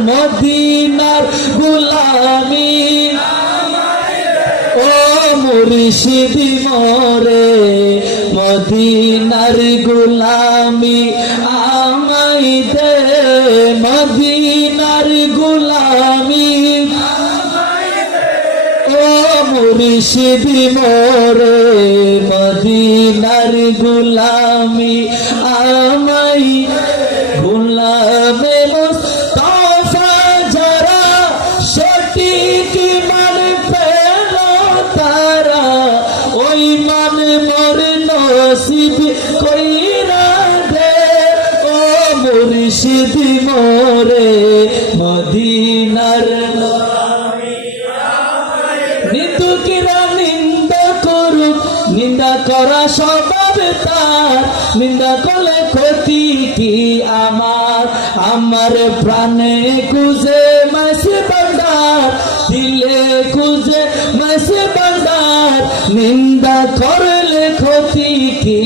মদিনার গোলামি ও মুর্শিদ মোরে মদিনার গোলামি আমায় দে মদিনার গোলামি ও মুর্শিদ মোরে মদিনার গোলামি আমায় গোলামে মুস্তাফা যারা সঠিক মান পেল তারা ওই মান মোর নসিব কইরা দে ও মুর্শিদ মোরে মদিনার নিন্দুকেরা নিন্দা করুক নিন্দা করা স্বভাব তার নিন্দা করলে ক্ষতি কি আমার প্রাণে খুঁজে মাসে ভান্ডার দিলে খুঁজে মাসে ভান্ডার নিন্দা করলে ক্ষতি কি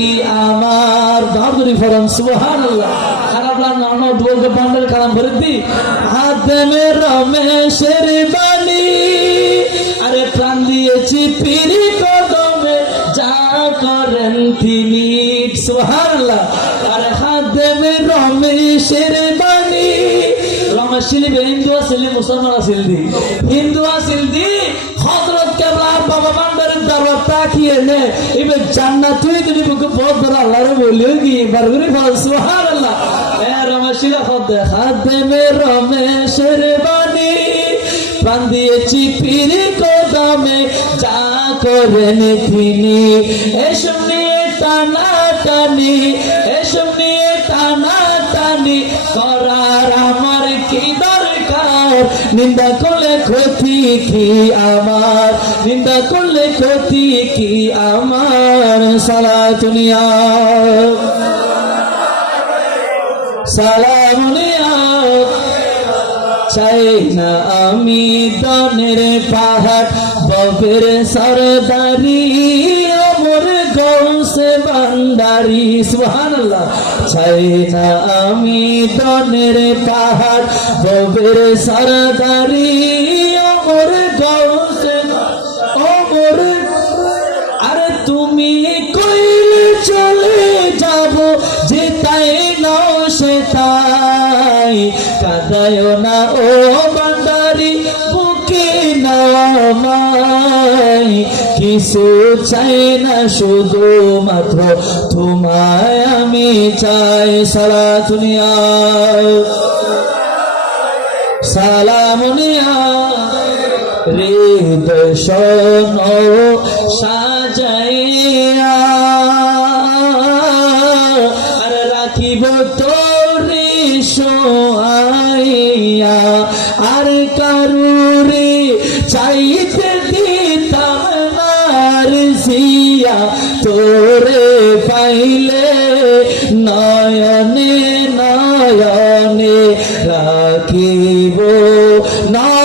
আমার বাহাদুরি ফরম সুবহানাল্লাহ খারাপ লাগলো না বলতে ভান্ডার কালাম ভরে দি আদমে রমেশের বাণী আরে প্রাণ দিয়েছি পীরি কদমে যা করেন তিনি সুবহানাল্লাহ আরে খাদেমে রমেশের বাণী রমেশ ছিলি হিন্দু আসিল মুসলমান আসিল দি হিন্দু আসিল দি হযরত কেবলা বাবা বান্দারের দরবার তাকিয়ে নে এবার জান্নাতুই তুমি বুকে বহুত বড় আল্লাহর বলিও কি বারগুরি বল সুবহানাল্লাহ এ রমেশ খাদেমে রমেশের বাণী প্রাণ দিয়েছি পীরি কদমে যা করেন তিনি এসব নিয়ে টানা টানি এসব নিয়ে টানা টানি করার আমার কি দরকার নিন্দা করলে ক্ষতি কি আমার নিন্দা করলে ক্ষতি কি আমার সালাতুনিয়া সালামুনিয়া চাই না আমি দনের পাহাড় ববের সরদারি ওমর গৌসে বান্দারি সুবহানাল্লাহ চাই না আমি দনের পাহাড় ববের সরদারি ওমর গৌসে ওমর আরে তুমি কইলে চলে যাব যে তাই নাও সে তাই কাঁদায় না ও বান্দারি বুকে নামাই কিছু চাই না শুধু মাত্র তোমায় আমি চাই সালাতুনিয়া সালামুনিয়া হৃদয় শোনো সাজাইয়া আর রাখিব তোরে সোয়াইয়া আর কারুরে চাইতে দিতাম নারসিয়া তোরে পাইলে নয়নে নয়নে রাখিব না